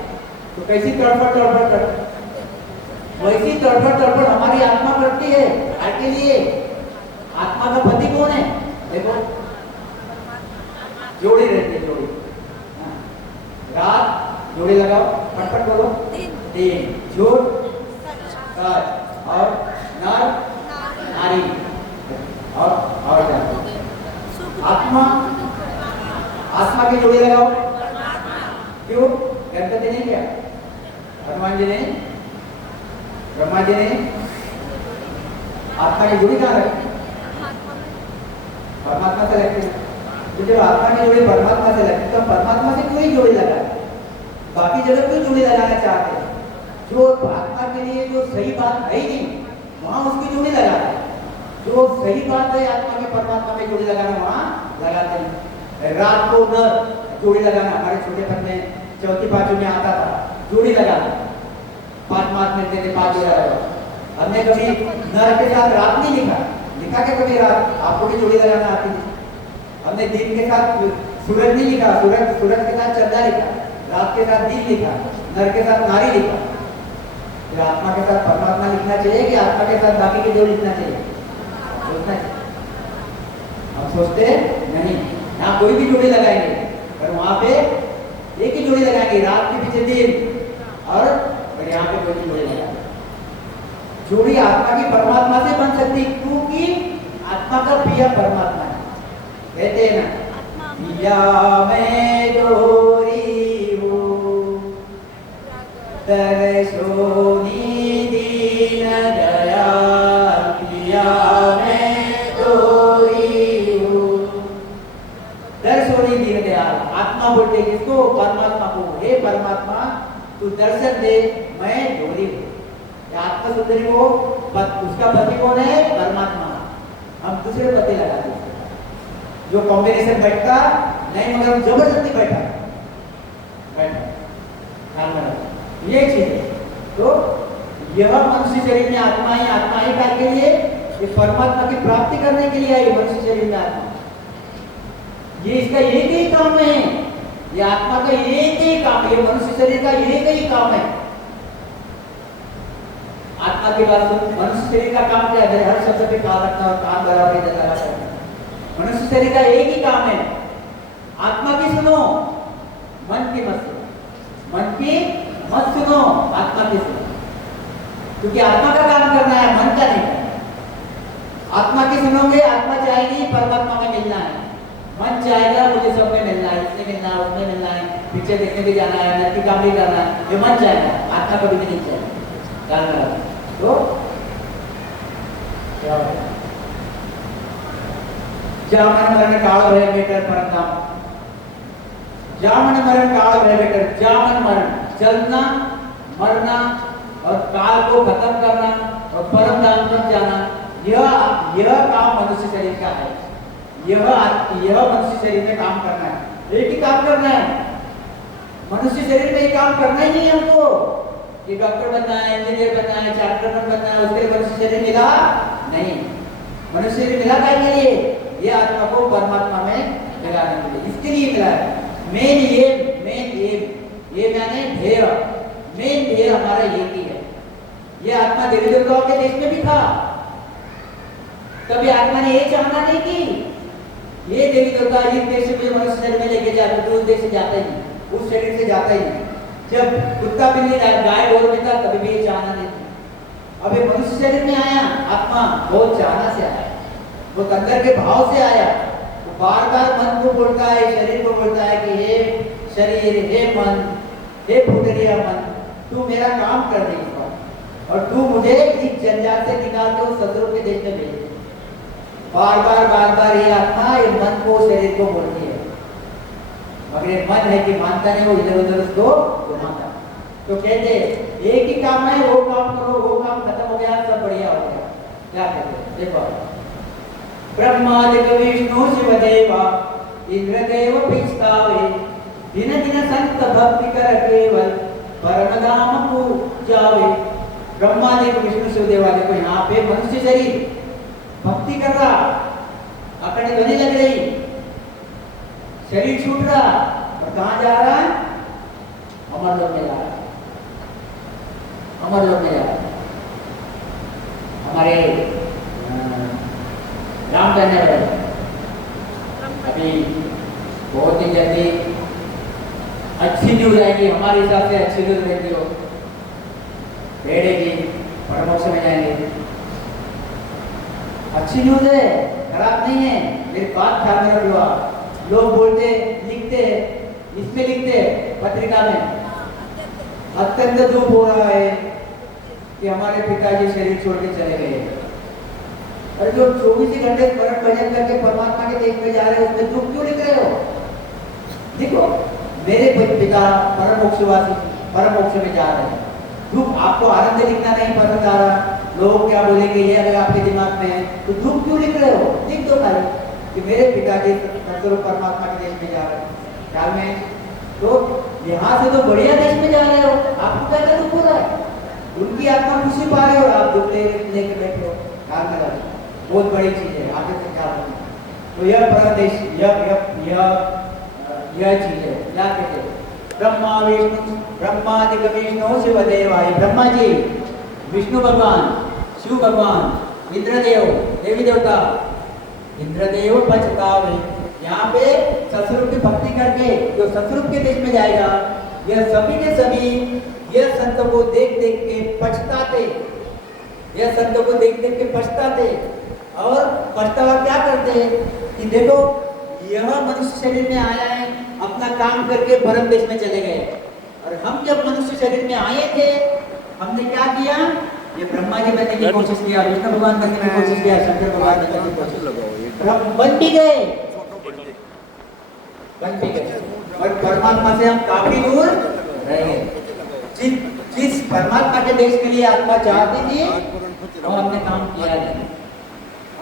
तो कैसी तड़फड़ कर, वैसी तड़फड़ हमारी आत्मा करती है के लिए। आत्मा का पति कौन है? देखो, जोड़ी रहती है, जोड़ी। रात जोड़ी लगाओ, फटफट बोलो। दिन, झूठ, सच, और नर, नारी, और क्या? आत्मा की जोड़ी लगाओ। क्यों? गणपति नहीं क्या? हनुमान जी ने, ब्रह्मा जी ने आत्मा की जोड़ी कहाँ रखी? परमात्मा से रखी। तो जब आत्मा की जोड़ी परमात्मा से लगती, तो परमात्मा से क्यों जोड़ी लगा? बाकी जगह क्यों जोड़ी लगाना चाहते हैं? जो आत्मा के लिए जो सही बात है ही नहीं, वहां उसकी जोड़ी लगाते हैं। जो सही बात है आत्मा की परमात्मा में जोड़ी लगाना, वहां लगाते हैं। रात को नर जोड़ी लगाना, हमारे छोटेपन में चौथी पांचवी में आता था, जोड़ी लगाना। 5 मार्क्स मिलते थे, 5 जोड़ा लगा। हमने कभी नर के साथ रात नहीं लिखा क्या कभी रात? आपको भी जोड़ी लगाना आती थी। हमने दिन के साथ सूरज नहीं लिखा, सूरज के साथ चंदा लिखा, रात के साथ दिन लिखा, नर के साथ नारी लिखा। फिर आत्मा के साथ परमात्मा लिखना चाहिए कि आत्मा के साथ बाकी के जो लिखना चाहिए? सोचना चाहिए। हम सोचते नहीं, यहाँ कोई भी जोड़ी लगाएंगे, पर वहां पे एक ही जोड़ी लगाएंगे, रात के पीछे दिन, और यहाँ पे कोई जोड़ी लगाएंगे। जोड़ी आत्मा की परमात्मा से बन सकती, क्योंकि आत्मा का पिया परमात्मा है। कहते हैं ना, पिया मैं जोरी हूँ, दर्शोनी दीन दयाल, पिया मैं जोरी हूँ। दर्शोनी दीन दयाल, आत्मा बोलते किसको? परमात्मा को। हे परमात्मा, तू दर्शन दे, मैं जोरी हूँ। आत्मा सुंदरी को उसका पति कौन है? परमात्मा। हम दूसरे पति लगा देते, जो कॉम्बिनेशन बैठता नहीं, मगर जबरदस्ती बैठा। ये चीज है। तो यह मनुष्य शरीर में आत्मा ही कार्य के लिए, ये परमात्मा की प्राप्ति करने के लिए आई मनुष्य शरीर में आत्मा। ये इसका एक ही काम है, ये आत्मा का एक ही काम है, ये मनुष्य शरीर का एक ही काम है। आत्मा के बाद मनुष्य शरीर का काम क्या है? हर शब्द पे कान रखना और कान बराबर इधर लगा करना। मनुष्य शरीर का एक ही काम है, आत्मा की सुनो, मन की मत सुनो। मन की मत सुनो, आत्मा की सुनो, क्योंकि आत्मा का काम करना है, मन का नहीं करना। आत्मा की सुनोगे, आत्मा चाहेगी परमात्मा में मिलना है, मन चाहेगा मुझे सब में मिलना है, इसमें मिलना है, उसमें मिलना है, पीछे देखने भी जाना है, नैतिक काम भी करना है, ये मन चाहेगा, आत्मा कभी भी नहीं चाहेगा। तो क्या होगा? जामन मरण काल भय बेटर परंतु, जामन मरण काल भय बेटर। जामन मरण, जलना, मरना और काल को खत्म करना और परम धाम तक जाना, यह काम मनुष्य शरीर का है। यह मनुष्य शरीर में काम करना है, एक ही काम करना है। मनुष्य शरीर में एक काम करना ही नहीं है हमको, कि डॉक्टर बनना है, इंजीनियर बनना है, चार्टर्ड बनना है, उसके लिए मनुष्य शरीर मिला नहीं। मनुष्य शरीर मिला क्या के लिए? ये आत्मा को परमात्मा में मिलाने के लिए, इसके लिए मिला है। मेन एम, ये मैंने ध्येय, मेन ध्येय हमारा ये ही है। ये आत्मा देवी देवताओं के देश में भी था, कभी आत्मा ने ये चाहना नहीं कि ये देवी देवता इस देश से मुझे मनुष्य शरीर में लेके जाते, तो उस देश से जाता ही नहीं, उस शरीर से जाता ही नहीं। जब कुत्ता बिल्ली गाय गोर में था, कभी भी ये चाहना नहीं था। अब ये मनुष्य शरीर में आया, आत्मा बहुत चाहना से आया, वो अंदर के भाव से आया, वो बार बार मन को बोलता है, शरीर को बोलता है कि हे शरीर, हे मन, हे फुटरिया मन, तू मेरा काम कर नहीं पा और तू मुझे इस जंजाल से निकाल के उस ससुर के देश में भेज। बार बार ये आत्मा ये मन को शरीर को बोलती है, मगर ये मन है कि मानता नहीं, वो इधर उधर उसको घुमाता। तो कहते एक ही काम है, वो काम करो, वो काम खत्म हो गया, सब बढ़िया हो गया। क्या कहते देखो, ब्रह्मादिक विष्णु शिवदेवा इंद्रदेव पिस्तावे, दिन दिन संत भक्ति कर केवल परम धाम को जावे। ब्रह्मादिक विष्णु शिवदेवा, देखो यहाँ पे मनुष्य शरीर भक्ति कर रहा, अकड़ ध्वनि लग रही, शरीर छूट रहा, और कहाँ जा रहा है? अमरलोक में जा रहा है, अमरलोक में जा रहा है। हमारे रामचंद्र अभी बहुत ही जल्दी अच्छी न्यूज आएगी, हमारे हिसाब से अच्छी न्यूज रहती हो, भेड़े की परमोक्ष में जाएंगे। अच्छी न्यूज है, खराब नहीं है, मेरी बात ख्याल में रख लो आप। लोग बोलते लिखते इसमें लिखते पत्रिका में अत्यंत दुख हो रहा है कि हमारे पिताजी शरीर छोड़ के चले गए। अरे जो 24 घंटे स्मरण भजन करके परमात्मा के देश में जा रहे हो, उसमें दुख क्यों लिख रहे हो? देखो मेरे पिता परम मोक्षवासी परम मोक्ष में जा रहे हैं, दुख आपको आनंद लिखना नहीं पसंद आ रहा, लोग क्या बोलेंगे ये अगर आपके दिमाग में है, तो दुख क्यों लिख रहे हो? लिख दो भाई कि मेरे पिताजी सतगुरु परमात्मा के देश में जा रहे हैं, ख्याल में। तो यहाँ से तो बढ़िया देश में जा रहे हो, आपको क्या दुख हो रहा है? उनकी आत्मा खुशी पा रहे हो, आप दुख लेके बैठे हो, ख्याल में रखो, बहुत बड़ी चीज है, आगे से ख्याल रखना। तो यह परदेश यह चीज है, क्या कहते हैं? ब्रह्मा विष्णु ब्रह्मादिक विष्णु शिवदेवाय, ब्रह्मा जी, विष्णु भगवान, शिव भगवान, इंद्रदेव, देवी देवता, इंद्रदेव पछतावे। यहाँ पे ससुर की भक्ति करके जो ससुर के देश में जाएगा, यह सभी के सभी यह संत को देख देख के पछताते, यह संत को देख देख के पछताते। और पछतावा क्या करते कि देखो यह मनुष्य शरीर में आया है, अपना काम करके परम देश में चले गए, और हम जब मनुष्य शरीर में आए थे हमने क्या किया? ये ब्रह्मा जी बनने की कोशिश किया, विष्णु भगवान बनने की कोशिश किया, शंकर भगवान बनने की कोशिश, हम बन भी गए, और परमात्मा से हम काफी दूर रह गए। जिस परमात्मा के देश के लिए आत्मा चाहती थी वो हमने काम किया नहीं।